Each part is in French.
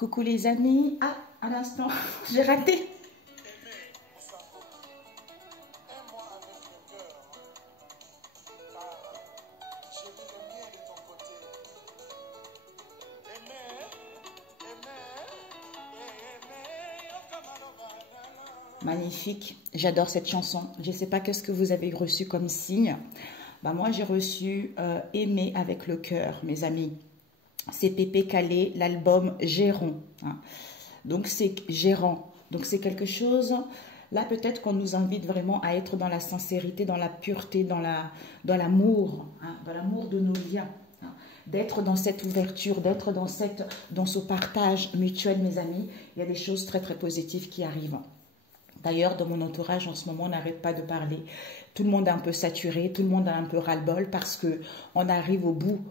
Coucou les amis. Ah, à l'instant, j'ai raté. Magnifique, j'adore cette chanson. Je ne sais pas qu'est-ce que vous avez reçu comme signe. Bah, moi, j'ai reçu Aimer avec le cœur, mes amis. C'est Pépé Calais, l'album Gérant. Hein. Donc, c'est gérant. Donc, c'est quelque chose... Là, peut-être qu'on nous invite vraiment à être dans la sincérité, dans la pureté, dans l'amour, hein, dans l'amour de nos liens. Hein, d'être dans cette ouverture, d'être dans ce partage mutuel, mes amis. Il y a des choses très, très positives qui arrivent. D'ailleurs, dans mon entourage, en ce moment, on n'arrête pas de parler. Tout le monde est un peu saturé, tout le monde a un peu ras-le-bol parce qu'on arrive au bout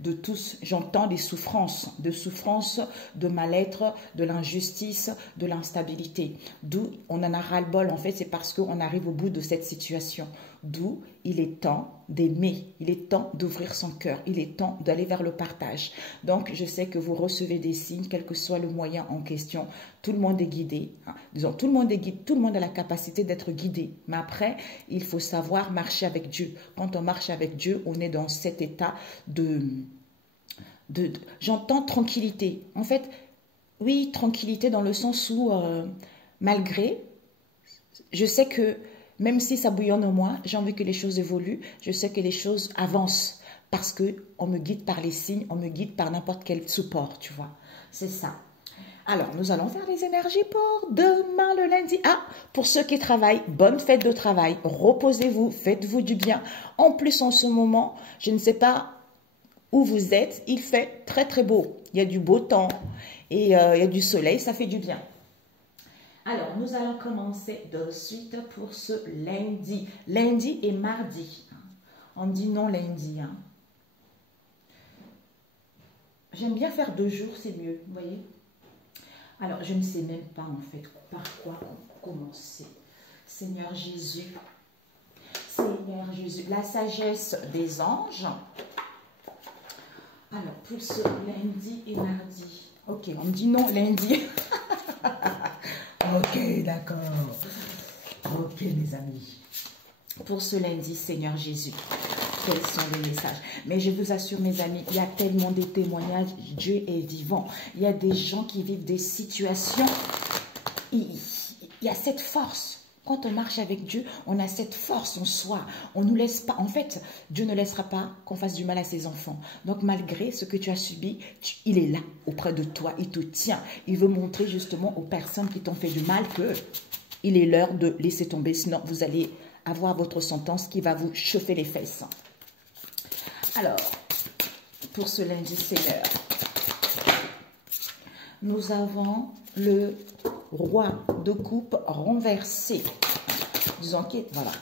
de tous. J'entends des souffrances, de mal-être, de l'injustice, de l'instabilité. D'où on en a ras-le-bol, en fait, c'est parce qu'on arrive au bout de cette situation. D'où il est temps d'aimer, il est temps d'ouvrir son cœur, il est temps d'aller vers le partage. Donc, je sais que vous recevez des signes, quel que soit le moyen en question. Tout le monde est guidé. Hein. Disons, tout le monde est guidé, tout le monde a la capacité d'être guidé. Mais après, il faut savoir marcher avec Dieu. Quand on marche avec Dieu, on est dans cet état j'entends tranquillité. En fait, oui, tranquillité dans le sens où, malgré, je sais que même si ça bouillonne en moi, j'ai envie que les choses évoluent, je sais que les choses avancent parce qu'on me guide par les signes, on me guide par n'importe quel support, tu vois. C'est ça. Alors, nous allons faire les énergies pour demain le lundi. Ah, pour ceux qui travaillent, bonne fête de travail, reposez-vous, faites-vous du bien. En plus, en ce moment, je ne sais pas où vous êtes, il fait très très beau. Il y a du beau temps et il y a du soleil, ça fait du bien. Alors, nous allons commencer de suite pour ce lundi. Lundi et mardi. On dit non lundi. Hein. J'aime bien faire 2 jours, c'est mieux, vous voyez. Alors, je ne sais même pas en fait par quoi commencer. Seigneur Jésus. Seigneur Jésus. La sagesse des anges. Alors, pour ce lundi et mardi. Ok, on me dit non lundi. Ok, d'accord. Ok, mes amis. Pour ce lundi, Seigneur Jésus, quels sont les messages? Mais je vous assure, mes amis, il y a tellement de témoignages. Dieu est vivant. Il y a des gens qui vivent des situations. Il y a cette force. Quand on marche avec Dieu, on a cette force en soi. On ne nous laisse pas. En fait, Dieu ne laissera pas qu'on fasse du mal à ses enfants. Donc, malgré ce que tu as subi, il est là, auprès de toi. Il te tient. Il veut montrer justement aux personnes qui t'ont fait du mal que il est l'heure de laisser tomber. Sinon, vous allez avoir votre sentence qui va vous chauffer les fesses. Alors, pour ce lundi, Seigneur, nous avons le roi de coupe renversé. Disons qu'il voilà,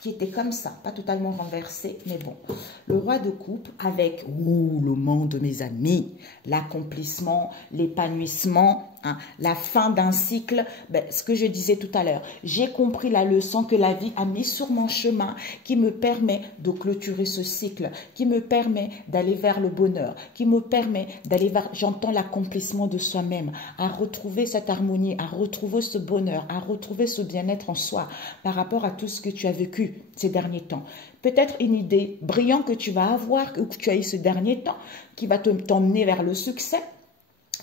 qui était comme ça, pas totalement renversé, mais bon. Le roi de coupe avec le monde, mes amis, l'accomplissement, l'épanouissement, hein, la fin d'un cycle. Ben, ce que je disais tout à l'heure, j'ai compris la leçon que la vie a mis sur mon chemin qui me permet de clôturer ce cycle, qui me permet d'aller vers le bonheur, qui me permet d'aller vers, j'entends l'accomplissement de soi-même, à retrouver cette harmonie, à retrouver ce bonheur, à retrouver ce bien-être en soi par rapport à tout ce que tu as vécu ces derniers temps. Peut-être une idée brillante que tu vas avoir, ou que tu as eu ces derniers temps, qui va t'emmener vers le succès.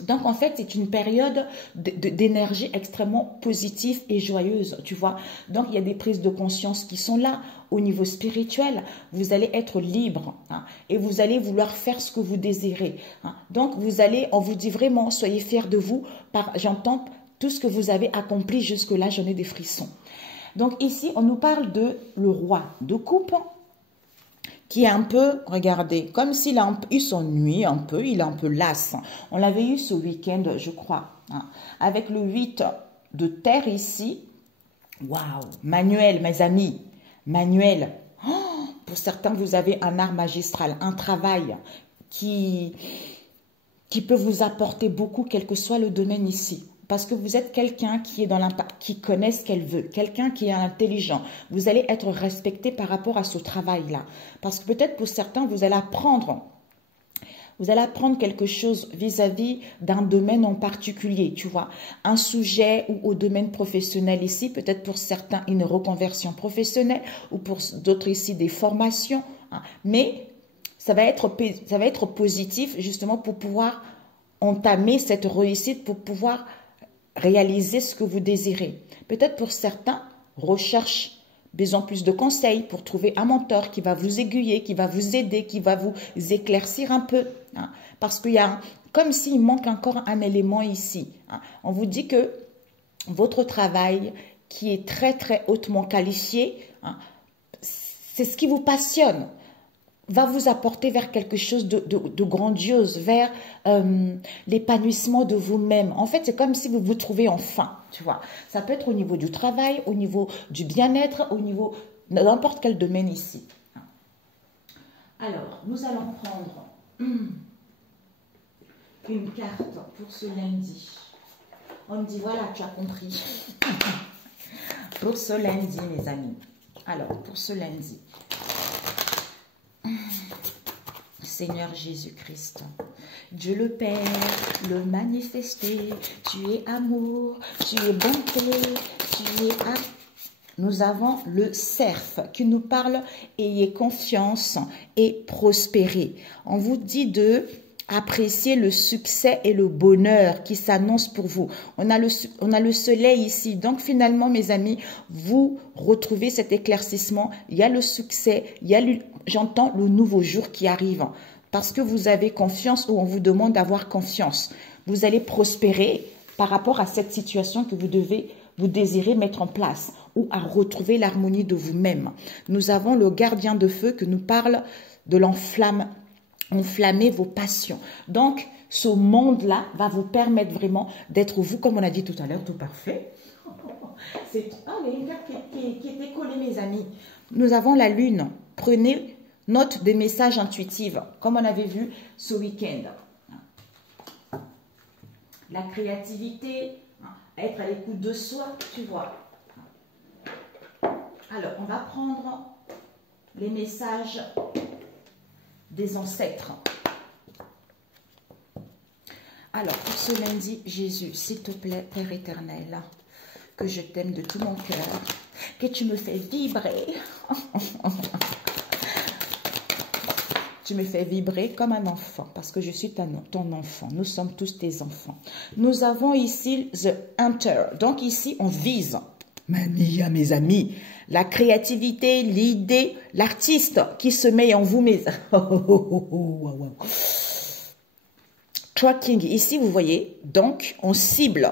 Donc, en fait, c'est une période d'énergie extrêmement positive et joyeuse, tu vois. Donc, il y a des prises de conscience qui sont là. Au niveau spirituel, vous allez être libre, hein, et vous allez vouloir faire ce que vous désirez. Hein. Donc, on vous dit vraiment, soyez fiers de vous. J'entends tout ce que vous avez accompli jusque-là, j'en ai des frissons. Donc, ici, on nous parle de le roi de coupe, qui est un peu, regardez, comme s'il s'ennuie un peu, il est un peu las. On l'avait eu ce week-end, je crois, hein, avec le 8 de terre ici. Waouh, manuel, mes amis, manuel. Oh, pour certains, vous avez un art magistral, un travail qui peut vous apporter beaucoup, quel que soit le domaine ici. Parce que vous êtes quelqu'un qui est dans l'impact, qui connaît ce qu'elle veut, quelqu'un qui est intelligent. Vous allez être respecté par rapport à ce travail-là. Parce que peut-être pour certains, vous allez apprendre Vous allez apprendre quelque chose vis-à-vis d'un domaine en particulier, tu vois. Un sujet ou au domaine professionnel ici, peut-être pour certains une reconversion professionnelle ou pour d'autres ici des formations. Hein. Mais ça va être positif justement pour pouvoir entamer cette réussite, pour pouvoir réaliser ce que vous désirez. Peut-être pour certains, recherche besoin plus de conseils pour trouver un mentor qui va vous aiguiller, qui va vous aider, qui va vous éclaircir un peu. Hein, parce qu'il y a, comme s'il manque encore un élément ici. Hein. On vous dit que votre travail, qui est très très hautement qualifié, hein, c'est ce qui vous passionne, va vous apporter vers quelque chose de grandiose, vers l'épanouissement de vous-même. En fait, c'est comme si vous vous trouvez enfin, tu vois. Ça peut être au niveau du travail, au niveau du bien-être, au niveau de n'importe quel domaine ici. Alors, nous allons prendre une carte pour ce lundi. On me dit, voilà, tu as compris. Pour ce lundi, mes amis. Alors, pour ce lundi. Seigneur Jésus-Christ, Dieu le Père, le manifesté, tu es amour, tu es bonté, tu es... Nous avons le cerf qui nous parle, ayez confiance et prospérez. On vous dit de apprécier le succès et le bonheur qui s'annoncent pour vous. On a le soleil ici. Donc finalement, mes amis, vous retrouvez cet éclaircissement. Il y a le succès, il y a j'entends le nouveau jour qui arrive. Parce que vous avez confiance ou on vous demande d'avoir confiance. Vous allez prospérer par rapport à cette situation que vous désirez mettre en place ou à retrouver l'harmonie de vous-même. Nous avons le gardien de feu qui nous parle de enflammer vos passions. Donc, ce monde-là va vous permettre vraiment d'être vous, comme on a dit tout à l'heure, tout parfait. C'est une carte qui était collée, mes amis. Nous avons la lune. Prenez note des messages intuitifs, comme on avait vu ce week-end. La créativité, être à l'écoute de soi, tu vois. Alors, on va prendre les messages des ancêtres. Alors, pour ce lundi, Jésus, s'il te plaît, Père éternel, que je t'aime de tout mon cœur, que tu me fais vibrer. Tu me fais vibrer comme un enfant, parce que je suis ton enfant. Nous sommes tous tes enfants. Nous avons ici The Hunter. Donc ici, on vise. Mes amis, la créativité, l'idée, l'artiste qui se met en vous, mes... Tracking, ici, vous voyez, donc, on cible.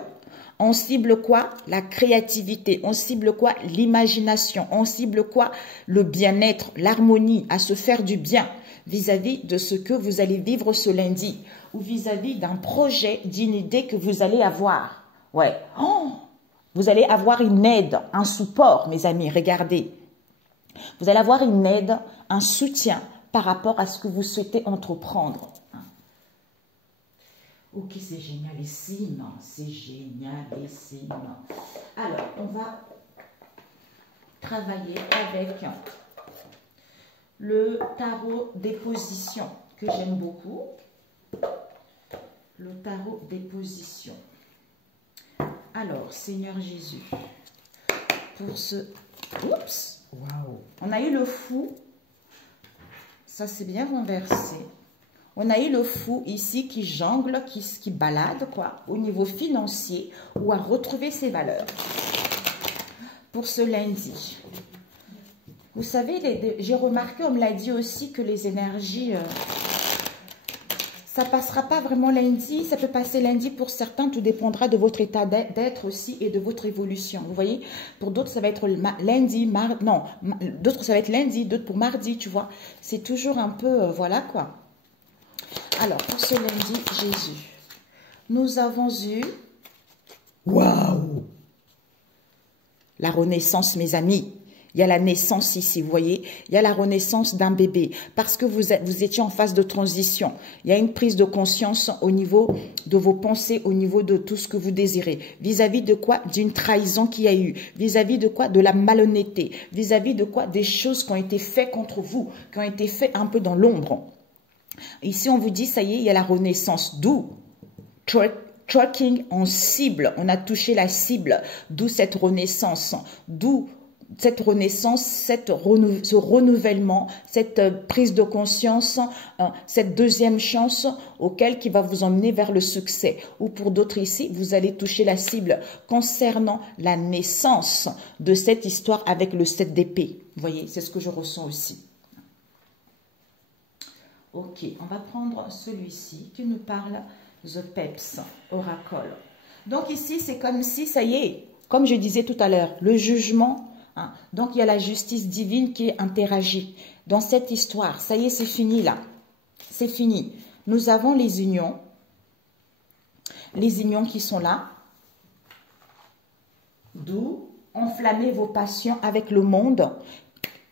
On cible quoi? La créativité. On cible quoi? L'imagination. On cible quoi? Le bien-être, l'harmonie, à se faire du bien vis-à-vis de ce que vous allez vivre ce lundi ou vis-à-vis d'un projet, d'une idée que vous allez avoir. Ouais. Oh, vous allez avoir une aide, un support, mes amis, regardez. Vous allez avoir une aide, un soutien par rapport à ce que vous souhaitez entreprendre. Ok, c'est génialissime, c'est génialissime. Alors, on va travailler avec le tarot des positions, que j'aime beaucoup. Le tarot des positions. Alors, Seigneur Jésus, pour ce... Oups, waouh. On a eu le fou. Ça, c'est bien renversé. On a eu le fou ici qui jongle, qui balade, quoi, au niveau financier ou à retrouver ses valeurs. Pour ce lundi. Vous savez, j'ai remarqué, on me l'a dit aussi, que les énergies, ça passera pas vraiment lundi, ça peut passer lundi pour certains, tout dépendra de votre état d'être aussi et de votre évolution. Vous voyez, pour d'autres, ça va être lundi, non, d'autres, ça va être lundi, d'autres pour mardi, tu vois. C'est toujours un peu, voilà quoi. Alors, pour ce lundi, Jésus, nous avons eu, waouh, la renaissance, mes amis. Il y a la naissance ici, vous voyez. Il y a la renaissance d'un bébé. Parce que vous étiez en phase de transition. Il y a une prise de conscience au niveau de vos pensées, au niveau de tout ce que vous désirez. Vis-à-vis de quoi? D'une trahison qu'il y a eu. Vis-à-vis de quoi? De la malhonnêteté. Vis-à-vis de quoi? Des choses qui ont été faites contre vous, qui ont été faites un peu dans l'ombre. Ici, on vous dit, ça y est, il y a la renaissance. D'où tracking en cible. On a touché la cible. D'où cette renaissance. D'où cette renaissance, ce renouvellement, cette prise de conscience, cette deuxième chance qui va vous emmener vers le succès. Ou pour d'autres ici, vous allez toucher la cible concernant la naissance de cette histoire avec le 7 d'épée. Vous voyez, c'est ce que je ressens aussi. Ok, on va prendre celui-ci qui nous parle The Peps, Oracle. Donc ici, c'est comme si, ça y est, comme je disais tout à l'heure, le jugement. Donc, il y a la justice divine qui interagit dans cette histoire. Ça y est, c'est fini là. C'est fini. Nous avons les unions qui sont là. D'où enflammez vos passions avec le monde.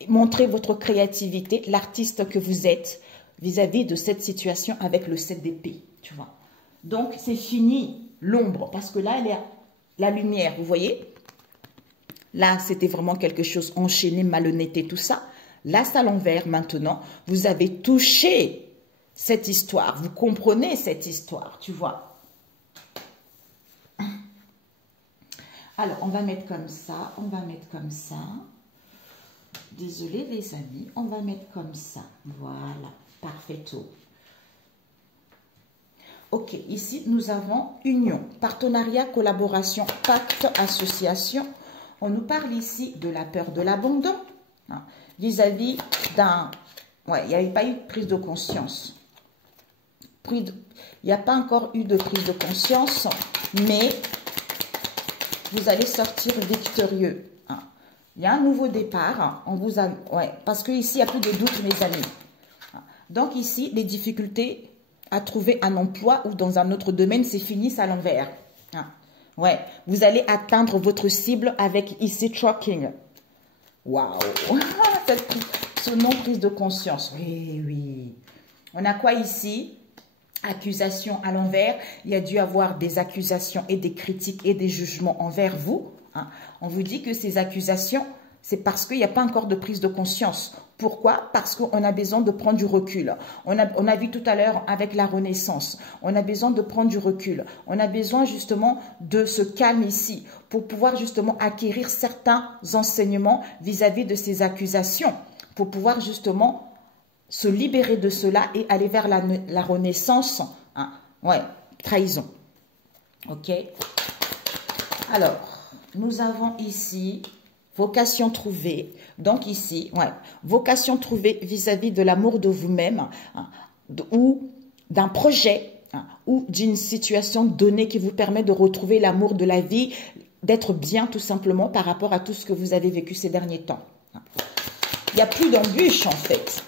Montrez votre créativité, l'artiste que vous êtes vis-à-vis de cette situation avec le 7 d'épée. Tu vois. Donc, c'est fini l'ombre parce que là, il y a la lumière. Vous voyez ? Là, c'était vraiment quelque chose enchaîné, malhonnêteté, tout ça. Là, c'est à l'envers maintenant. Vous avez touché cette histoire. Vous comprenez cette histoire, tu vois. Alors, on va mettre comme ça. On va mettre comme ça. Désolée, les amis. On va mettre comme ça. Voilà. Parfaito. Ok, ici, nous avons union, partenariat, collaboration, pacte, association. On nous parle ici de la peur de l'abandon vis-à-vis d'un... Ouais, il n'y avait pas eu de prise de conscience. Il n'y a pas encore eu de prise de conscience, mais vous allez sortir victorieux. Il y a un nouveau départ. On vous a... Ouais, parce qu'ici, il n'y a plus de doute, mes amis. Donc ici, les difficultés à trouver un emploi ou dans un autre domaine, c'est fini, c'est à l'envers. Ouais, vous allez atteindre votre cible avec ici tracking. Waouh! Ce nom prise de conscience. Oui, oui. On a quoi ici? Accusation à l'envers. Il y a dû avoir des accusations et des critiques et des jugements envers vous. On vous dit que ces accusations, c'est parce qu'il n'y a pas encore de prise de conscience. Pourquoi? Parce qu'on a besoin de prendre du recul. On a vu tout à l'heure avec la renaissance. On a besoin de prendre du recul. On a besoin justement de se calmer ici pour pouvoir justement acquérir certains enseignements vis-à-vis de ces accusations. Pour pouvoir justement se libérer de cela et aller vers la renaissance. Ouais, trahison. Ok. Alors, nous avons ici... Vocation trouvée, donc ici, ouais, vocation trouvée vis-à-vis de l'amour de vous-même ou d'un projet ou d'une situation donnée qui vous permet de retrouver l'amour de la vie, d'être bien tout simplement par rapport à tout ce que vous avez vécu ces derniers temps. Il n'y a plus d'embûches en fait.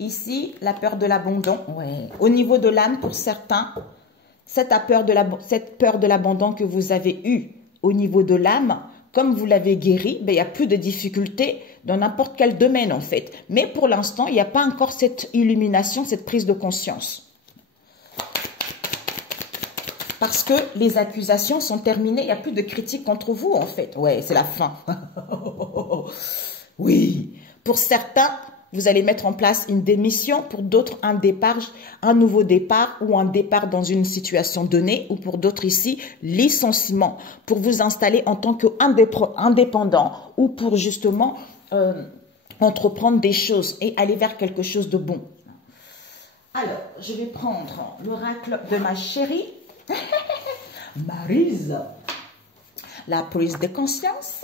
Ici, la peur de l'abandon, ouais. Au niveau de l'âme, pour certains, cette peur de l'abandon que vous avez eue au niveau de l'âme, comme vous l'avez guéri, ben, il n'y a plus de difficultés dans n'importe quel domaine en fait. Mais pour l'instant, il n'y a pas encore cette illumination, cette prise de conscience. Parce que les accusations sont terminées, il n'y a plus de critiques contre vous en fait. Ouais, c'est la fin. Oui, pour certains, vous allez mettre en place une démission, pour d'autres un départ, un nouveau départ ou un départ dans une situation donnée, ou pour d'autres ici, licenciement, pour vous installer en tant qu'indépendant ou pour justement entreprendre des choses et aller vers quelque chose de bon. Alors, je vais prendre l'oracle de ma chérie, Maryse, la prise de conscience.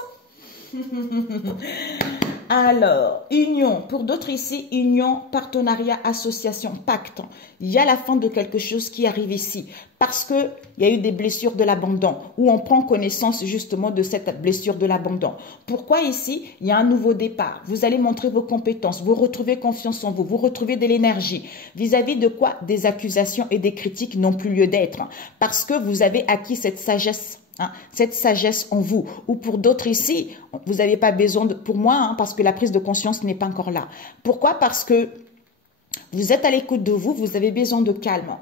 Alors, union, pour d'autres ici, union, partenariat, association, pacte. Il y a la fin de quelque chose qui arrive ici. Parce qu'il y a eu des blessures de l'abandon, où on prend connaissance justement de cette blessure de l'abandon. Pourquoi ici? Il y a un nouveau départ. Vous allez montrer vos compétences, vous retrouvez confiance en vous, vous retrouvez de l'énergie. Vis-à-vis de quoi? Des accusations et des critiques n'ont plus lieu d'être. Parce que vous avez acquis cette sagesse. Cette sagesse en vous, ou pour d'autres ici, vous n'avez pas besoin de, pour moi, parce que la prise de conscience n'est pas encore là. Pourquoi? Parce que vous êtes à l'écoute de vous, vous avez besoin de calme.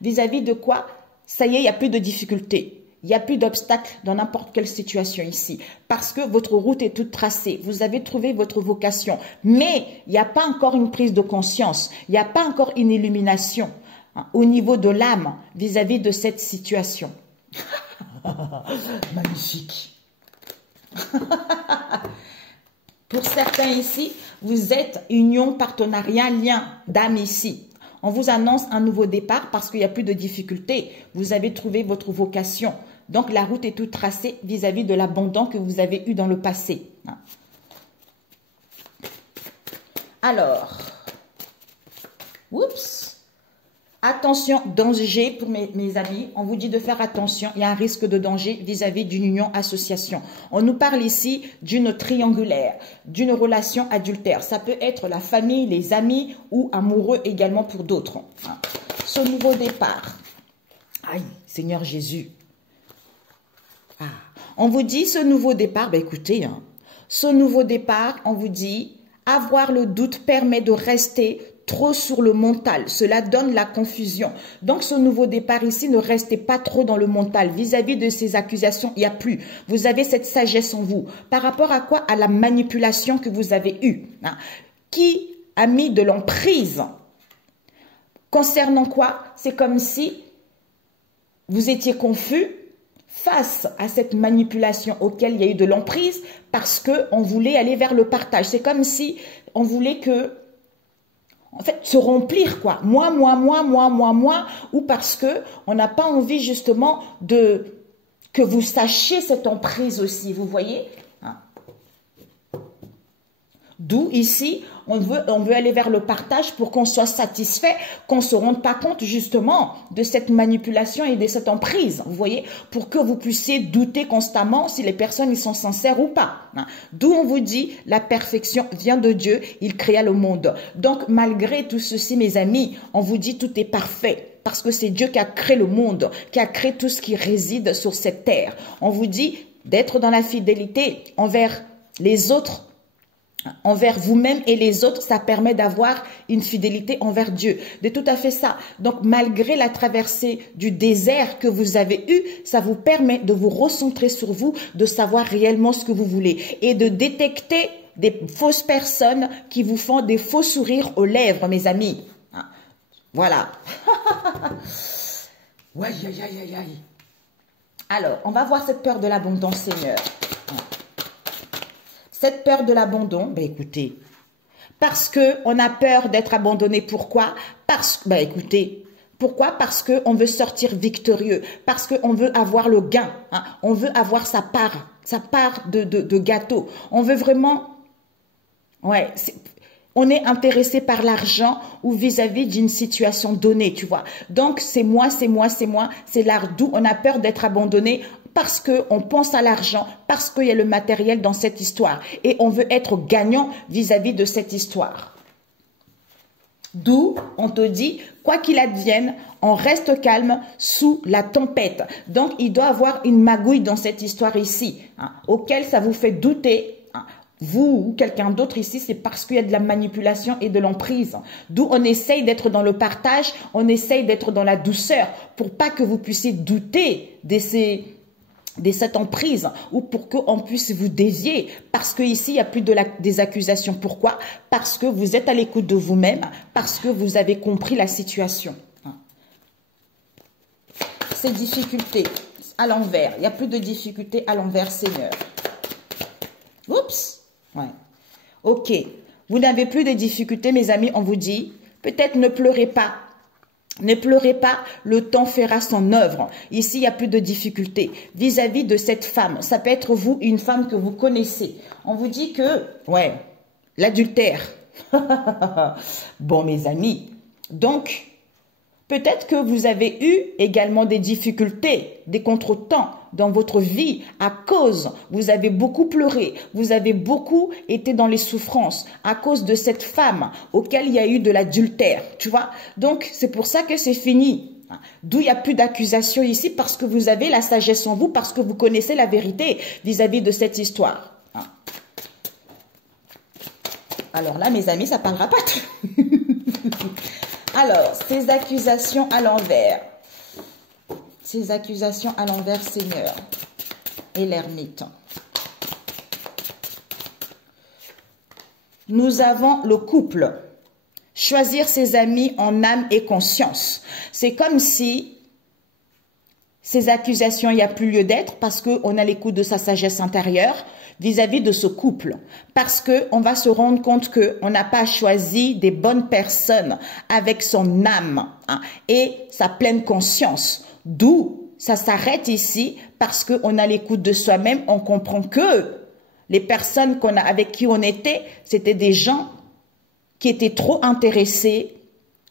Vis-à-vis de quoi? Ça y est, il n'y a plus de difficultés. il n'y a plus d'obstacle dans n'importe quelle situation ici. Parce que votre route est toute tracée. Vous avez trouvé votre vocation. Mais il n'y a pas encore une prise de conscience. Il n'y a pas encore une illumination au niveau de l'âme vis-à-vis de cette situation. Magnifique. Pour certains ici, vous êtes union, partenariat, lien d'âme ici. On vous annonce un nouveau départ parce qu'il n'y a plus de difficultés. Vous avez trouvé votre vocation. Donc, la route est toute tracée vis-à-vis de l'abondant que vous avez eu dans le passé. Alors, oups. Attention, danger pour mes amis. On vous dit de faire attention. Il y a un risque de danger vis-à-vis d'une union-association. On nous parle ici d'une triangulaire, d'une relation adultère. Ça peut être la famille, les amis ou amoureux également pour d'autres. Ce nouveau départ. Aïe, Seigneur Jésus. Ah. On vous dit ce nouveau départ. Ben écoutez, ce nouveau départ, on vous dit, avoir le doute permet de rester trop sur le mental, cela donne la confusion. Donc ce nouveau départ ici, ne restez pas trop dans le mental. Vis-à-vis de ces accusations, il n'y a plus. Vous avez cette sagesse en vous. Par rapport à quoi? À la manipulation que vous avez eue. Qui a mis de l'emprise? Concernant quoi? C'est comme si vous étiez confus face à cette manipulation auquel il y a eu de l'emprise parce qu'on voulait aller vers le partage. C'est comme si on voulait que en fait, se remplir, quoi. Moi, ou parce que on n'a pas envie, justement, que vous sachiez cette emprise aussi, vous voyez? D'où, ici, on veut aller vers le partage pour qu'on soit satisfait, qu'on ne se rende pas compte, justement, de cette manipulation et de cette emprise, vous voyez? Pour que vous puissiez douter constamment si les personnes, ils sont sincères ou pas. D'où on vous dit, la perfection vient de Dieu, il créa le monde. Donc, malgré tout ceci, mes amis, on vous dit tout est parfait. Parce que c'est Dieu qui a créé le monde, qui a créé tout ce qui réside sur cette terre. On vous dit d'être dans la fidélité envers les autres, envers vous-même et les autres, ça permet d'avoir une fidélité envers Dieu. De tout à fait ça. Donc, malgré la traversée du désert que vous avez eue, ça vous permet de vous recentrer sur vous, de savoir réellement ce que vous voulez et de détecter des fausses personnes qui vous font des faux sourires aux lèvres, mes amis. Voilà. Aïe. Alors, on va voir cette peur de l'abondance, Seigneur. Cette peur de l'abandon, ben écoutez, parce qu'on a peur d'être abandonné. Pourquoi? Pourquoi? Parce qu'on veut sortir victorieux, parce qu'on veut avoir le gain, on veut avoir sa part de gâteau. On veut vraiment, on est intéressé par l'argent ou vis-à-vis d'une situation donnée, tu vois. Donc, c'est moi, c'est l'art d'où on a peur d'être abandonné. Parce qu'on pense à l'argent, parce qu'il y a le matériel dans cette histoire. Et on veut être gagnant vis-à-vis de cette histoire. D'où on te dit, quoi qu'il advienne, on reste calme sous la tempête. Donc, il doit y avoir une magouille dans cette histoire ici, auquel ça vous fait douter. Vous ou quelqu'un d'autre ici, c'est parce qu'il y a de la manipulation et de l'emprise. D'où on essaye d'être dans le partage, on essaye d'être dans la douceur pour pas que vous puissiez douter de cette emprise ou pour qu'on puisse vous dévier parce qu'ici il n'y a plus des accusations. Pourquoi? Parce que vous êtes à l'écoute de vous-même, parce que vous avez compris la situation. Ces difficultés à l'envers, il n'y a plus de difficultés à l'envers, Seigneur. Oups, ok, vous n'avez plus de difficultés, mes amis, on vous dit, peut-être ne pleurez pas. Ne pleurez pas, le temps fera son œuvre. Ici, il n'y a plus de difficulté. Vis-à-vis de cette femme, ça peut être vous, une femme que vous connaissez. On vous dit que, l'adultère. Bon, mes amis, donc, peut-être que vous avez eu également des difficultés, des contretemps dans votre vie à cause, vous avez beaucoup pleuré, vous avez beaucoup été dans les souffrances à cause de cette femme auquel il y a eu de l'adultère, tu vois. Donc, c'est pour ça que c'est fini. D'où il n'y a plus d'accusation ici parce que vous avez la sagesse en vous, parce que vous connaissez la vérité vis-à-vis de cette histoire. Alors là, mes amis, ça ne parlera pas. Alors, ces accusations à l'envers. ces accusations à l'envers, Seigneur. Et l'ermite. Nous avons le couple. Choisir ses amis en âme et conscience. C'est comme si ces accusations, il n'y a plus lieu d'être parce qu'on a l'écoute de sa sagesse intérieure vis-à-vis de ce couple. Parce qu'on va se rendre compte qu'on n'a pas choisi des bonnes personnes avec son âme et sa pleine conscience. D'où ça s'arrête ici parce qu'on a l'écoute de soi-même. On comprend que les personnes avec qui on était, c'était des gens qui étaient trop intéressés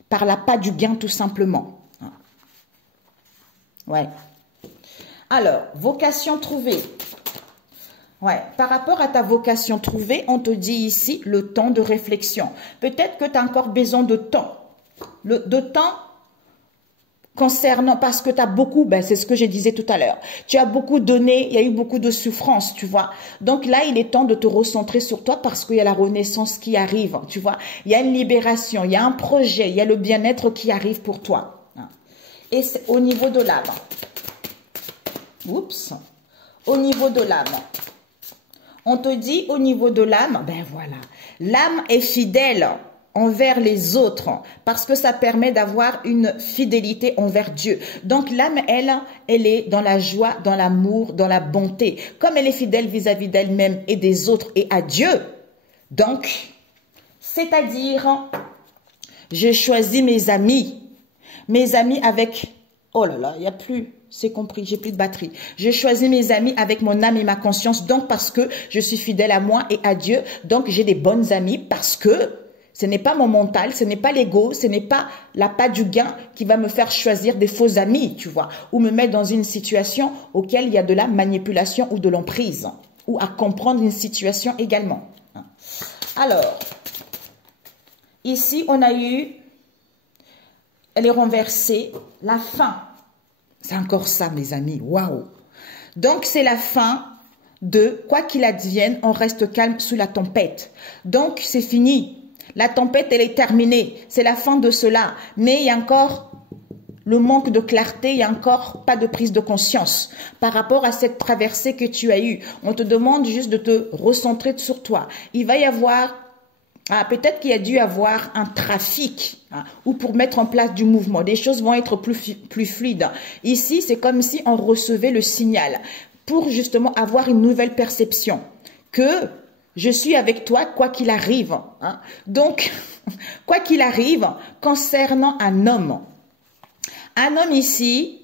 par l'appât du gain tout simplement. Ouais. Alors, vocation trouvée. Ouais, par rapport à ta vocation trouvée, on te dit ici le temps de réflexion. Peut-être que tu as encore besoin de temps. De temps concernant, parce que tu as beaucoup, c'est ce que je disais tout à l'heure. Tu as beaucoup donné, il y a eu beaucoup de souffrance, tu vois. Donc là, il est temps de te recentrer sur toi parce qu'il y a la renaissance qui arrive, tu vois. Il y a une libération, il y a un projet, il y a le bien-être qui arrive pour toi. Et c'est au niveau de l'âme. Oups. Au niveau de l'âme. On te dit au niveau de l'âme, voilà. L'âme est fidèle envers les autres parce que ça permet d'avoir une fidélité envers Dieu. Donc l'âme, elle est dans la joie, dans l'amour, dans la bonté. Comme elle est fidèle vis-à-vis d'elle-même et des autres et à Dieu. Donc, c'est-à-dire, je choisis mes amis avec... Oh là là, il n'y a plus... C'est compris, j'ai plus de batterie. Je choisis mes amis avec mon âme et ma conscience, donc parce que je suis fidèle à moi et à Dieu. Donc j'ai des bonnes amies parce que ce n'est pas mon mental, ce n'est pas l'ego, ce n'est pas l'appât du gain qui va me faire choisir des faux amis, tu vois, ou me mettre dans une situation auquel il y a de la manipulation ou de l'emprise, ou à comprendre une situation également. Alors, ici on a eu, elle est renversée, la fin. C'est encore ça, mes amis. Waouh! Donc, c'est la fin de quoi qu'il advienne, on reste calme sous la tempête. Donc, c'est fini. La tempête, elle est terminée. C'est la fin de cela. Mais il y a encore le manque de clarté, il n'y a encore pas de prise de conscience par rapport à cette traversée que tu as eue. On te demande juste de te recentrer sur toi. Il va y avoir... peut-être qu'il y a dû avoir un trafic ou pour mettre en place du mouvement. Des choses vont être plus fluides. Ici, c'est comme si on recevait le signal pour justement avoir une nouvelle perception que je suis avec toi quoi qu'il arrive. Donc, quoi qu'il arrive, concernant un homme ici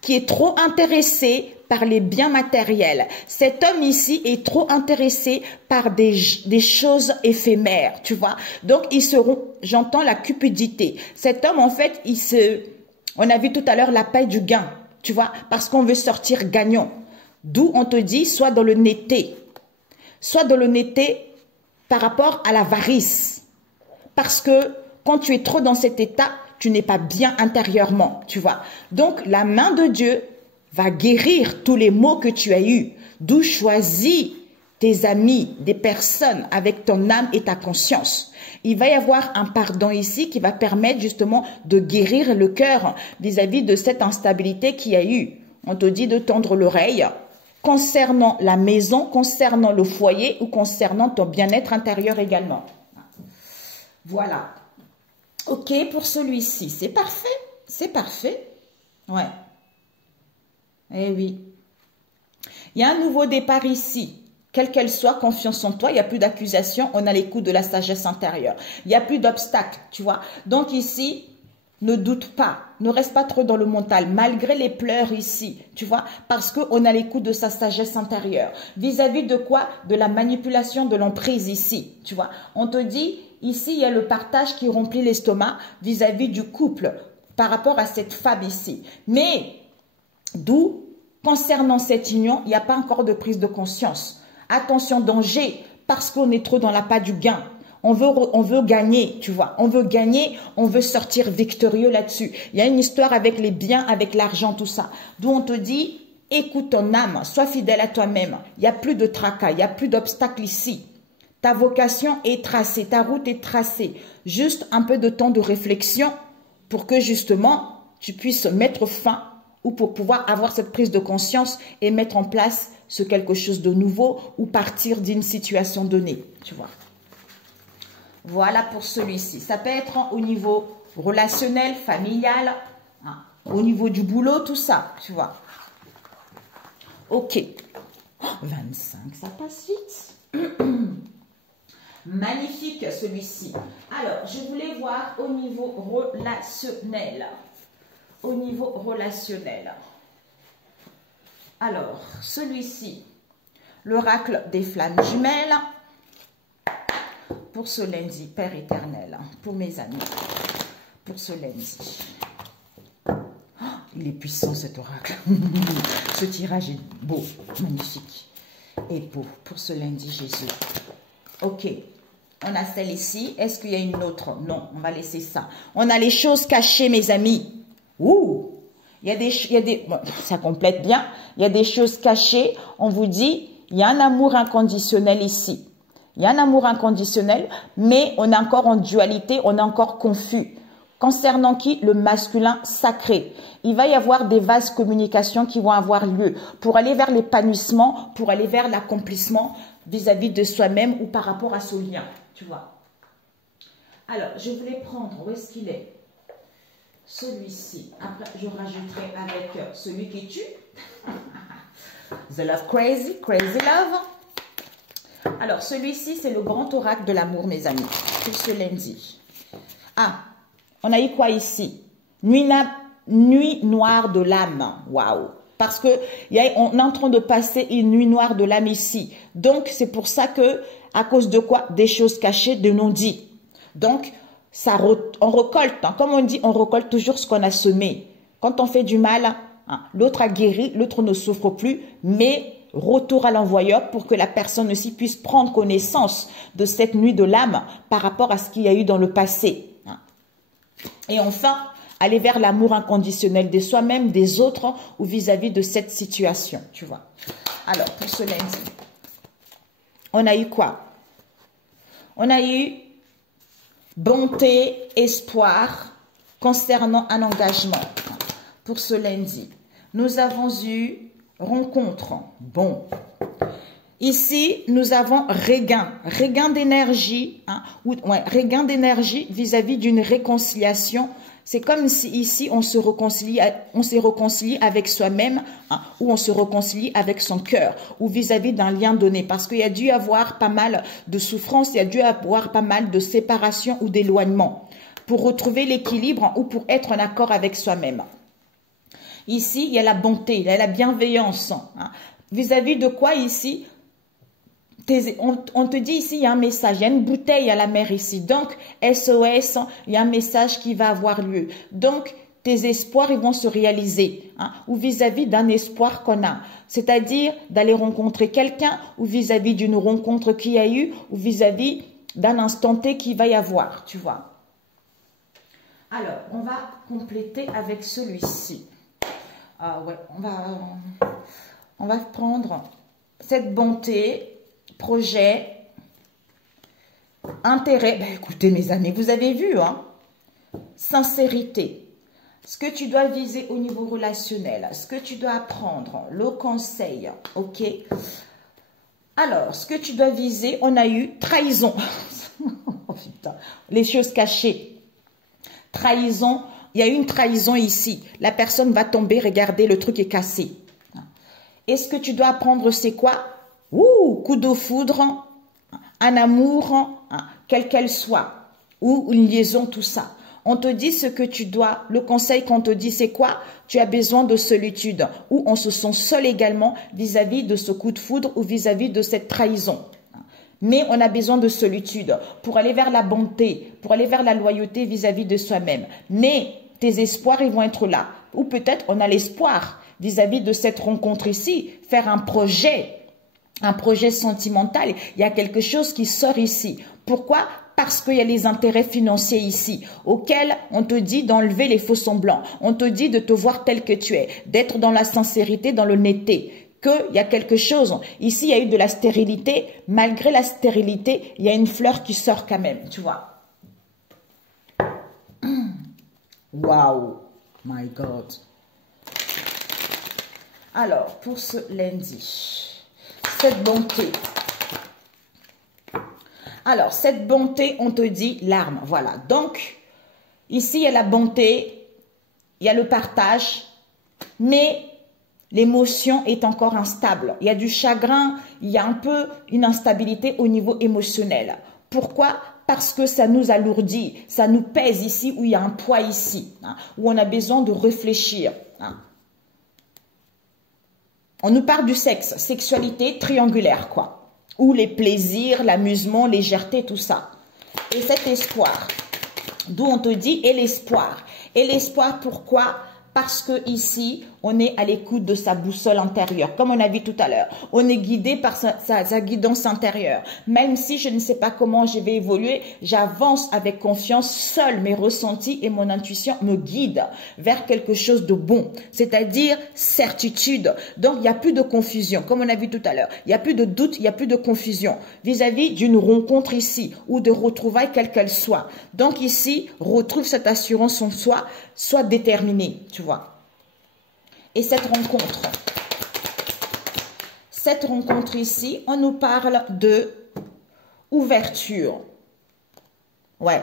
qui est trop intéressé par les biens matériels. Cet homme ici est trop intéressé par des choses éphémères, tu vois. Donc, j'entends la cupidité. Cet homme, en fait, on a vu tout à l'heure la paille du gain, tu vois, parce qu'on veut sortir gagnant. D'où on te dit, soit dans l'honnêteté. Soit dans l'honnêteté par rapport à l'avarice. Parce que quand tu es trop dans cet état, tu n'es pas bien intérieurement, tu vois. Donc, la main de Dieu va guérir tous les maux que tu as eus. D'où choisis tes amis, des personnes avec ton âme et ta conscience. Il va y avoir un pardon ici qui va permettre justement de guérir le cœur vis-à-vis de cette instabilité qu'il y a eu. On te dit de tendre l'oreille concernant la maison, concernant le foyer ou concernant ton bien-être intérieur également. Voilà. Ok, pour celui-ci, c'est parfait. C'est parfait. Ouais. Eh oui. Il y a un nouveau départ ici. Quelle qu'elle soit, confiance en toi, il n'y a plus d'accusation, on a l'écoute de la sagesse intérieure. Il n'y a plus d'obstacles, tu vois. Donc ici, ne doute pas, ne reste pas trop dans le mental, malgré les pleurs ici, tu vois, parce qu'on a l'écoute de sa sagesse intérieure. Vis-à-vis de quoi? De la manipulation, de l'emprise ici, tu vois. On te dit, ici, il y a le partage qui remplit l'estomac vis-à-vis du couple par rapport à cette femme ici. Mais, d'où, concernant cette union, il n'y a pas encore de prise de conscience. Attention, danger, parce qu'on est trop dans l'appât du gain. On veut gagner, tu vois. On veut gagner, on veut sortir victorieux là-dessus. Il y a une histoire avec les biens, avec l'argent, tout ça. D'où on te dit, écoute ton âme, sois fidèle à toi-même. Il n'y a plus de tracas, il n'y a plus d'obstacles ici. Ta vocation est tracée, ta route est tracée. Juste un peu de temps de réflexion pour que justement, tu puisses mettre fin ou pour pouvoir avoir cette prise de conscience et mettre en place ce quelque chose de nouveau ou partir d'une situation donnée, tu vois. Voilà pour celui-ci. Ça peut être au niveau relationnel, familial, hein, au niveau du boulot, tout ça, tu vois. Ok. 25, ça passe vite. Magnifique celui-ci. Alors, je voulais voir au niveau relationnel. Au niveau relationnel. Alors, celui-ci, l'oracle des flammes jumelles. Pour ce lundi, Père éternel, pour mes amis. Pour ce lundi. Oh, il est puissant cet oracle. Ce tirage est beau, magnifique. Et beau pour ce lundi, Jésus. Ok. On a celle ici. Est-ce qu'il y a une autre? Non, on va laisser ça. On a les choses cachées, mes amis. Ouh! Il y a des, bon, ça complète bien. Il y a des choses cachées. On vous dit, il y a un amour inconditionnel ici. Il y a un amour inconditionnel, mais on est encore en dualité, on est encore confus. Concernant qui? Le masculin sacré. Il va y avoir des vases communications qui vont avoir lieu pour aller vers l'épanouissement, pour aller vers l'accomplissement vis-à-vis de soi-même ou par rapport à ce lien, tu vois. Alors, je voulais prendre, où est-ce qu'il est? Celui-ci. Après, je rajouterai avec celui qui tue. The Love Crazy, Crazy Love. Alors, celui-ci, c'est le grand oracle de l'amour, mes amis, pour ce lundi. Ah, on a eu quoi ici? Nuit noire de l'âme. Waouh! Parce que on est en train de passer une nuit noire de l'âme ici. Donc, c'est pour ça que, à cause de quoi? Des choses cachées, de non-dits. Donc, on récolte. Hein. Comme on dit, on récolte toujours ce qu'on a semé. Quand on fait du mal, hein, l'autre a guéri, l'autre ne souffre plus, mais retour à l'envoyeur pour que la personne aussi puisse prendre connaissance de cette nuit de l'âme par rapport à ce qu'il y a eu dans le passé. Hein. Et enfin, aller vers l'amour inconditionnel de soi-même, des autres ou vis-à-vis de cette situation, tu vois. Alors, pour ce lundi, on a eu quoi? On a eu bonté, espoir concernant un engagement. Pour ce lundi, nous avons eu rencontre. Bon. Ici, nous avons regain d'énergie, hein, regain d'énergie vis-à-vis d'une réconciliation. C'est comme si ici, on s'est réconcilié avec soi-même, hein, ou on se réconcilie avec son cœur, ou vis-à-vis d'un lien donné. Parce qu'il y a dû y avoir pas mal de souffrance, il y a dû y avoir pas mal de séparation ou d'éloignement pour retrouver l'équilibre ou pour être en accord avec soi-même. Ici, il y a la bonté, il y a la bienveillance. Hein. Vis-à-vis de quoi ici? On te dit ici, il y a un message, il y a une bouteille à la mer ici. Donc, SOS, il y a un message qui va avoir lieu. Donc, tes espoirs, ils vont se réaliser. Hein, ou vis-à-vis d'un espoir qu'on a. C'est-à-dire d'aller rencontrer quelqu'un ou vis-à-vis d'une rencontre qu'il y a eu ou vis-à-vis d'un instant T qu'il va y avoir, tu vois. Alors, on va compléter avec celui-ci. Ah ouais, on va prendre cette bonté, projet, intérêt. Ben écoutez mes amis, vous avez vu, hein? Sincérité. Ce que tu dois viser au niveau relationnel, ce que tu dois apprendre, le conseil, ok? Alors, ce que tu dois viser, on a eu trahison. Oh putain, les choses cachées. Trahison. Il y a eu une trahison ici. La personne va tomber, regardez, le truc est cassé. Et ce que tu dois apprendre, c'est quoi? Ouh, coup de foudre, un amour, quelle qu'elle soit, ou une liaison, tout ça. On te dit ce que tu dois, le conseil qu'on te dit, c'est quoi? Tu as besoin de solitude, ou on se sent seul également vis-à-vis de ce coup de foudre ou vis-à-vis de cette trahison. Mais on a besoin de solitude pour aller vers la bonté, pour aller vers la loyauté vis-à-vis de soi-même. Mais tes espoirs, ils vont être là. Ou peut-être on a l'espoir vis-à-vis de cette rencontre ici, faire un projet sentimental. Il y a quelque chose qui sort ici. Pourquoi? Parce qu'il y a les intérêts financiers ici, auxquels on te dit d'enlever les faux semblants. On te dit de te voir tel que tu es, d'être dans la sincérité, dans l'honnêteté. Qu'il y a quelque chose. Ici, il y a eu de la stérilité. Malgré la stérilité, il y a une fleur qui sort quand même, tu vois. Wow, my God. Alors, pour ce lundi, cette bonté. Alors, cette bonté, on te dit larmes. Voilà. Donc, ici, il y a la bonté, il y a le partage, mais l'émotion est encore instable. Il y a du chagrin, il y a un peu une instabilité au niveau émotionnel. Pourquoi? Parce que ça nous alourdit, ça nous pèse ici, où il y a un poids ici, hein, où on a besoin de réfléchir. Hein. On nous parle du sexe, sexualité triangulaire, quoi. Ou les plaisirs, l'amusement, légèreté, tout ça. Et cet espoir, d'où on te dit, et l'espoir. Et l'espoir, pourquoi? Parce que ici, on est à l'écoute de sa boussole intérieure, comme on a vu tout à l'heure. On est guidé par sa guidance intérieure. Même si je ne sais pas comment je vais évoluer, j'avance avec confiance. Seul mes ressentis et mon intuition me guident vers quelque chose de bon, c'est-à-dire certitude. Donc, il n'y a plus de confusion, comme on a vu tout à l'heure. Il n'y a plus de doute, il n'y a plus de confusion vis-à-vis d'une rencontre ici ou de retrouvailles, quelle qu'elle soit. Donc ici, retrouve cette assurance en soi, sois déterminé, tu vois. Et cette rencontre ici, on nous parle de ouverture. Ouais.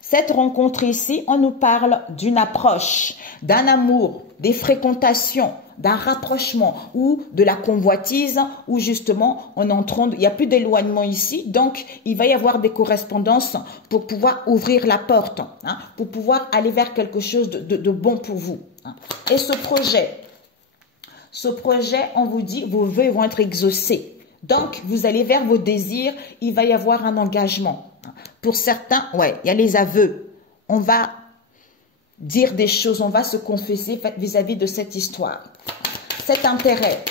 Cette rencontre ici, on nous parle d'une approche, d'un amour, des fréquentations, d'un rapprochement ou de la convoitise où justement on est en train il n'y a plus d'éloignement ici, donc il va y avoir des correspondances pour pouvoir ouvrir la porte, hein, pour pouvoir aller vers quelque chose de bon pour vous. Hein. Et ce projet, on vous dit, vos vœux vont être exaucés. Donc, vous allez vers vos désirs, il va y avoir un engagement. Pour certains, ouais, il y a les aveux. On va dire des choses, on va se confesser vis-à-vis de cette histoire. Cet intérêt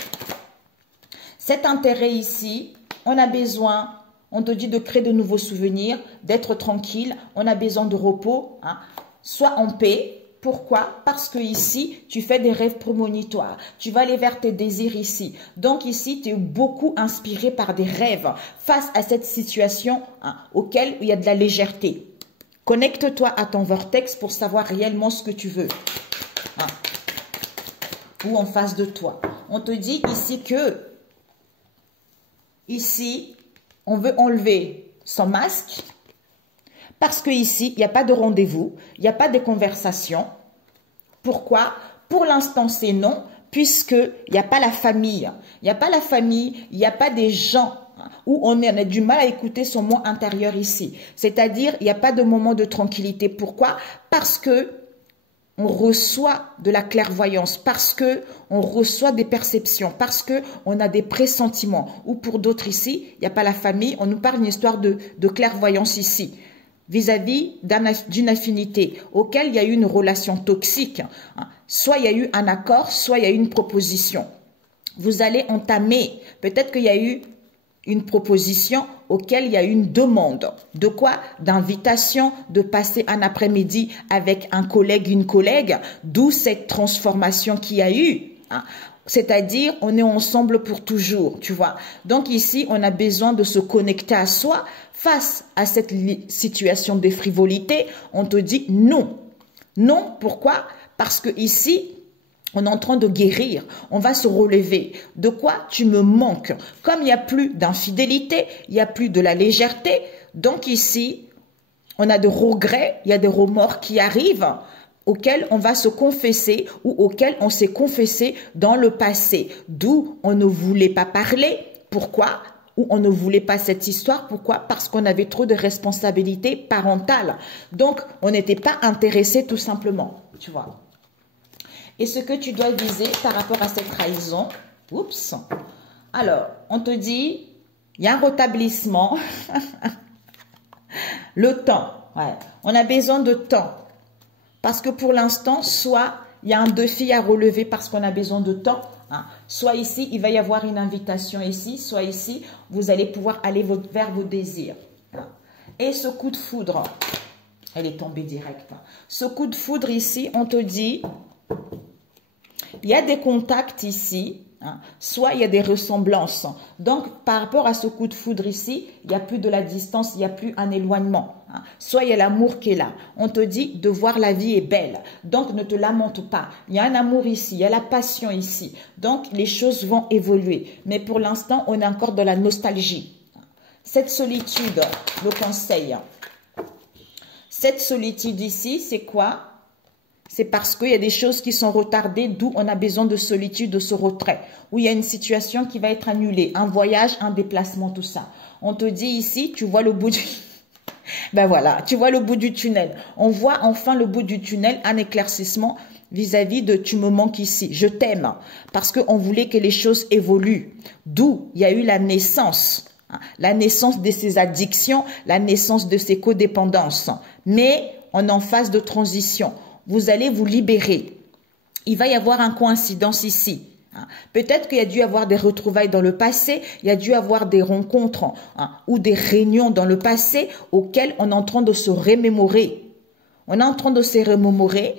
ici, on a besoin, on te dit de créer de nouveaux souvenirs, d'être tranquille, on a besoin de repos, hein. Sois en paix. Pourquoi? Parce que ici, tu fais des rêves prémonitoires. Tu vas aller vers tes désirs ici. Donc ici, tu es beaucoup inspiré par des rêves face à cette situation, hein, auquel il y a de la légèreté. Connecte-toi à ton vortex pour savoir réellement ce que tu veux. Hein. Ou en face de toi. On te dit ici que, ici, on veut enlever son masque. Parce que ici, il n'y a pas de rendez-vous, il n'y a pas de conversation. Pourquoi? Pour l'instant, c'est non, puisqu'il n'y a pas la famille. Il n'y a pas la famille, il n'y a pas des gens où on a du mal à écouter son moi intérieur ici. C'est-à-dire, il n'y a pas de moment de tranquillité. Pourquoi? Parce que on reçoit de la clairvoyance, parce que on reçoit des perceptions, parce que on a des pressentiments. Ou pour d'autres ici, il n'y a pas la famille, on nous parle d'une histoire de clairvoyance ici. Vis-à-vis d'une affinité auquel il y a eu une relation toxique. Soit il y a eu un accord, soit il y a eu une proposition. Vous allez entamer, peut-être qu'il y a eu une proposition auquel il y a eu une demande. De quoi? D'invitation, de passer un après-midi avec un collègue, une collègue, d'où cette transformation qu'il y a eu. C'est-à-dire, on est ensemble pour toujours, tu vois. Donc ici, on a besoin de se connecter à soi. Face à cette situation de frivolité, on te dit non. Non, pourquoi? Parce que ici, on est en train de guérir. On va se relever. De quoi? Tu me manques. Comme il n'y a plus d'infidélité, il n'y a plus de la légèreté. Donc ici, on a des regrets, il y a des remords qui arrivent, auxquels on va se confesser ou auxquels on s'est confessé dans le passé. D'où on ne voulait pas parler. Pourquoi? Ou on ne voulait pas cette histoire. Pourquoi? Parce qu'on avait trop de responsabilités parentales. Donc, on n'était pas intéressé tout simplement, tu vois. Et ce que tu dois viser par rapport à cette trahison, oups, alors, on te dit, il y a un rétablissement, le temps, ouais. On a besoin de temps. Parce que pour l'instant, soit il y a un défi à relever parce qu'on a besoin de temps, hein. Soit ici, il va y avoir une invitation ici, soit ici, vous allez pouvoir aller vers vos désirs. Hein. Et ce coup de foudre, elle est tombée direct. Hein. Ce coup de foudre ici, on te dit, il y a des contacts ici, hein. Soit il y a des ressemblances. Donc, par rapport à ce coup de foudre ici, il n'y a plus de la distance, il n'y a plus un éloignement. Hein. Soit il y a l'amour qui est là. On te dit de voir la vie est belle. Donc, ne te lamente pas. Il y a un amour ici, il y a la passion ici. Donc, les choses vont évoluer. Mais pour l'instant, on est encore dans la nostalgie. Cette solitude, le conseil. Cette solitude ici, c'est quoi? C'est parce qu'il y a des choses qui sont retardées, d'où on a besoin de solitude, de ce retrait. Où il y a une situation qui va être annulée, un voyage, un déplacement, tout ça. On te dit ici, tu vois le bout du... Ben voilà, tu vois le bout du tunnel. On voit enfin le bout du tunnel, un éclaircissement vis-à-vis de tu me manques ici, je t'aime. Parce qu'on voulait que les choses évoluent. D'où il y a eu la naissance de ces addictions, la naissance de ces codépendances. Mais on est en phase de transition. Vous allez vous libérer. Il va y avoir une coïncidence ici. Peut-être qu'il y a dû y avoir des retrouvailles dans le passé, il y a dû y avoir des rencontres ou des réunions dans le passé auxquelles on est en train de se remémorer. On est en train de se remémorer.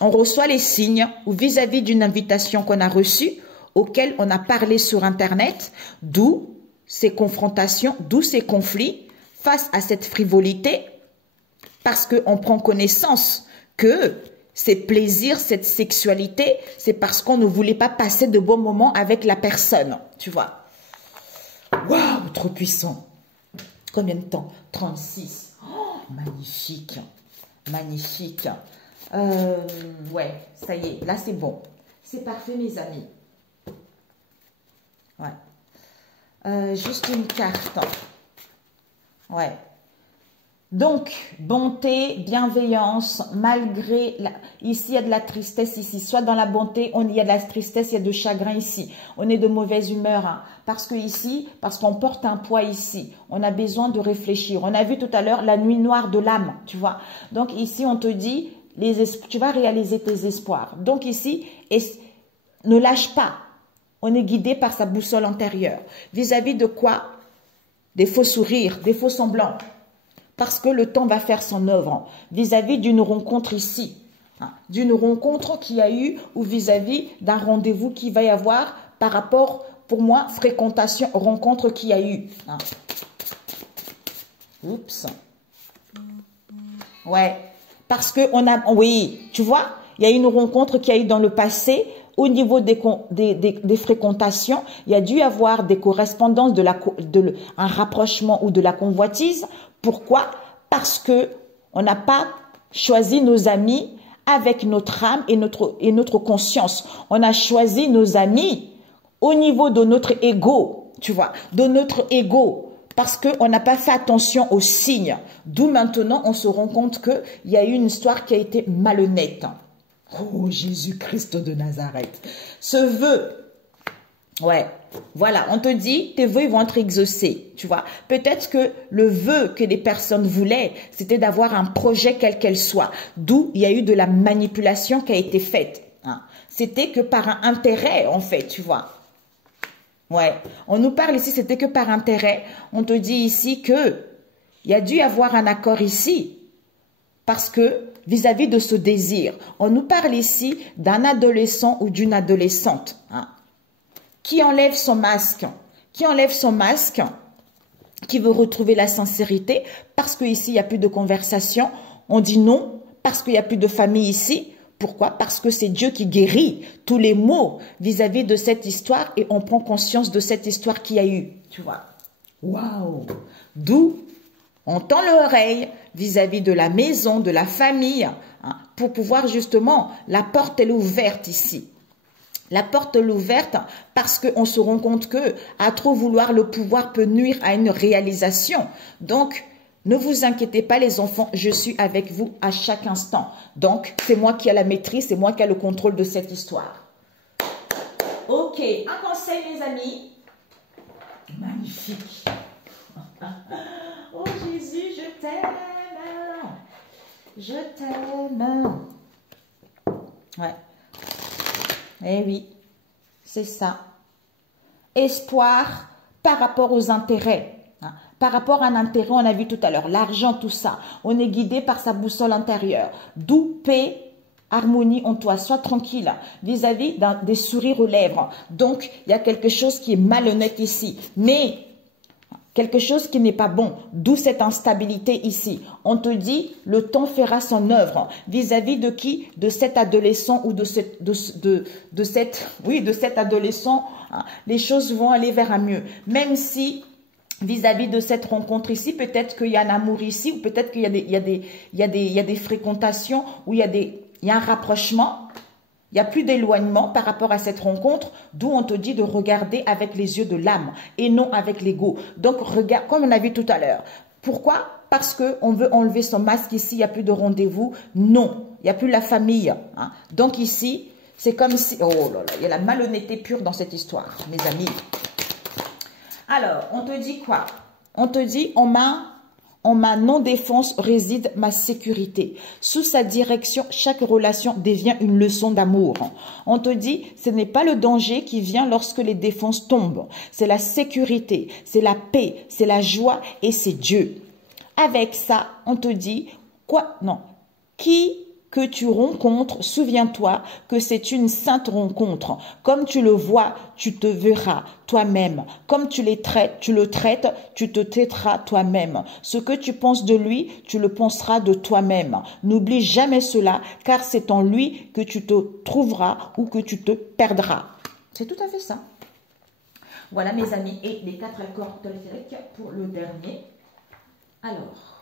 On reçoit les signes ou vis-à-vis d'une invitation qu'on a reçue, auquel on a parlé sur Internet, d'où ces confrontations, d'où ces conflits face à cette frivolité, parce qu'on prend connaissance que ces plaisirs, cette sexualité, c'est parce qu'on ne voulait pas passer de bons moments avec la personne, tu vois. Waouh, trop puissant. Combien de temps? 36. Oh, magnifique, magnifique. Ouais, ça y est, là c'est bon. C'est parfait mes amis. Ouais. Juste une carte. Ouais. Donc, bonté, bienveillance, malgré... Ici, il y a de la tristesse ici. Soit dans la bonté, il y a de la tristesse, il y a de chagrin ici. On est de mauvaise humeur. Hein, parce que ici, parce qu'on porte un poids ici. On a besoin de réfléchir. On a vu tout à l'heure la nuit noire de l'âme, tu vois. Donc ici, on te dit, tu vas réaliser tes espoirs. Donc ici, ne lâche pas. On est guidé par sa boussole antérieure. Vis-à-vis de quoi? Des faux sourires, des faux semblants. Parce que le temps va faire son œuvre. Vis-à-vis d'une rencontre ici. Hein, d'une rencontre qu'il y a eu ou vis-à-vis d'un rendez-vous qu'il va y avoir par rapport, pour moi, fréquentation, rencontre qu'il y a eu. Hein. Oups. Ouais. Parce que on a... Oui, tu vois, il y a une rencontre qu'il y a eu dans le passé. Au niveau des fréquentations, il y a dû y avoir des correspondances, un rapprochement ou de la convoitise. Pourquoi? Parce que on n'a pas choisi nos amis avec notre âme et notre conscience. On a choisi nos amis au niveau de notre ego, tu vois, de notre ego. Parce qu'on n'a pas fait attention aux signes. D'où maintenant, on se rend compte qu'il y a eu une histoire qui a été malhonnête. Oh, Jésus-Christ de Nazareth. Ce vœu, ouais, voilà, on te dit, tes vœux vont être exaucés, tu vois. Peut-être que le vœu que les personnes voulaient, c'était d'avoir un projet quel qu'elle soit. D'où il y a eu de la manipulation qui a été faite. Hein. C'était que par un intérêt, en fait, tu vois. Ouais, on nous parle ici, c'était que par intérêt. On te dit ici que il y a dû y avoir un accord ici. Parce que vis-à-vis de ce désir, on nous parle ici d'un adolescent ou d'une adolescente hein, qui enlève son masque, qui veut retrouver la sincérité parce qu'ici, il n'y a plus de conversation. On dit non parce qu'il n'y a plus de famille ici. Pourquoi? Parce que c'est Dieu qui guérit tous les maux vis-à-vis de cette histoire et on prend conscience de cette histoire qu'il y a eu. Tu vois? Waouh! D'où on tend l'oreille vis-à-vis de la maison, de la famille, hein, pour pouvoir justement, la porte elle est ouverte ici. La porte est ouverte parce qu'on se rend compte que à trop vouloir le pouvoir peut nuire à une réalisation. Donc, ne vous inquiétez pas les enfants, je suis avec vous à chaque instant. Donc, c'est moi qui ai la maîtrise, c'est moi qui ai le contrôle de cette histoire. Ok, un conseil les amis. Magnifique. Oh Jésus, je t'aime. Je t'aime. Ouais. Eh oui, c'est ça. Espoir par rapport aux intérêts. Hein. Par rapport à un intérêt, on a vu tout à l'heure, l'argent, tout ça. On est guidé par sa boussole intérieure. D'où paix, harmonie en toi, sois tranquille vis-à-vis des sourires aux lèvres. Donc, il y a quelque chose qui est malhonnête ici, mais quelque chose qui n'est pas bon, d'où cette instabilité ici. On te dit, le temps fera son œuvre. Vis-à-vis de qui? De cet adolescent ou de cet adolescent, hein, les choses vont aller vers un mieux. Même si, vis-à-vis de cette rencontre ici, peut-être qu'il y a un amour ici, ou peut-être qu'il y a des fréquentations, où il y a un rapprochement. Il n'y a plus d'éloignement par rapport à cette rencontre, d'où on te dit de regarder avec les yeux de l'âme et non avec l'ego. Donc, regarde, comme on a vu tout à l'heure. Pourquoi? Parce qu'on veut enlever son masque ici, il n'y a plus de rendez-vous. Non, il n'y a plus la famille. Hein. Donc ici, c'est comme si... Oh là là, il y a la malhonnêteté pure dans cette histoire, mes amis. Alors, on te dit quoi? On te dit, en ma non-défense réside ma sécurité. Sous sa direction, chaque relation devient une leçon d'amour. On te dit, ce n'est pas le danger qui vient lorsque les défenses tombent. C'est la sécurité, c'est la paix, c'est la joie et c'est Dieu. Avec ça, on te dit, quoi? Non. Qui que tu rencontres, souviens-toi que c'est une sainte rencontre. Comme tu le vois, tu te verras toi-même. Comme tu le traites, tu te traiteras toi-même. Ce que tu penses de lui, tu le penseras de toi-même. N'oublie jamais cela, car c'est en lui que tu te trouveras ou que tu te perdras. C'est tout à fait ça. Voilà mes amis, et les 4 accords toltèques pour le dernier. Alors...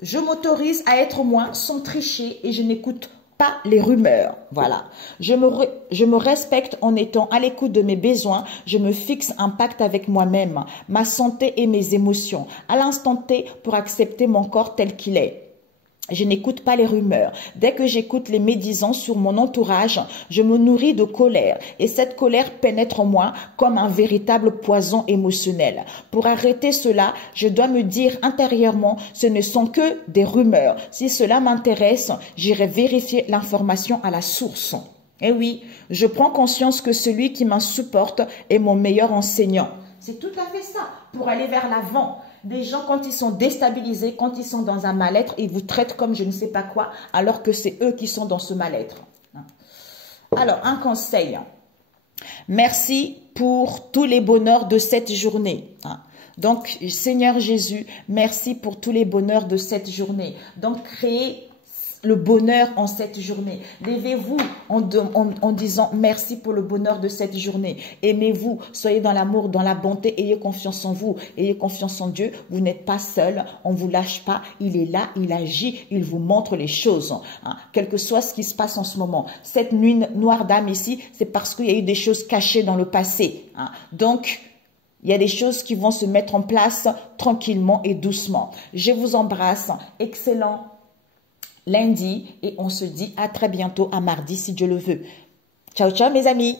Je m'autorise à être moi sans tricher et je n'écoute pas les rumeurs. Voilà. Je me respecte en étant à l'écoute de mes besoins. Je me fixe un pacte avec moi-même, ma santé et mes émotions, à l'instant T pour accepter mon corps tel qu'il est. Je n'écoute pas les rumeurs. Dès que j'écoute les médisants sur mon entourage, je me nourris de colère. Et cette colère pénètre en moi comme un véritable poison émotionnel. Pour arrêter cela, je dois me dire intérieurement, ce ne sont que des rumeurs. Si cela m'intéresse, j'irai vérifier l'information à la source. Et oui, je prends conscience que celui qui m'insupporte est mon meilleur enseignant. C'est tout à fait ça, pour aller vers l'avant. Des gens, quand ils sont déstabilisés, quand ils sont dans un mal-être, ils vous traitent comme je ne sais pas quoi, alors que c'est eux qui sont dans ce mal-être. Alors, un conseil. Merci pour tous les bonheurs de cette journée. Donc, Seigneur Jésus, merci pour tous les bonheurs de cette journée. Donc, créez le bonheur en cette journée. Levez-vous en disant merci pour le bonheur de cette journée. Aimez-vous, soyez dans l'amour, dans la bonté, ayez confiance en vous, ayez confiance en Dieu. Vous n'êtes pas seul, on ne vous lâche pas, il est là, il agit, il vous montre les choses. Quel que soit ce qui se passe en ce moment. Cette nuit noire d'âme ici, c'est parce qu'il y a eu des choses cachées dans le passé. Donc, il y a des choses qui vont se mettre en place tranquillement et doucement. Je vous embrasse. Excellent lundi et on se dit à très bientôt à mardi si Dieu le veut. Ciao, ciao mes amis.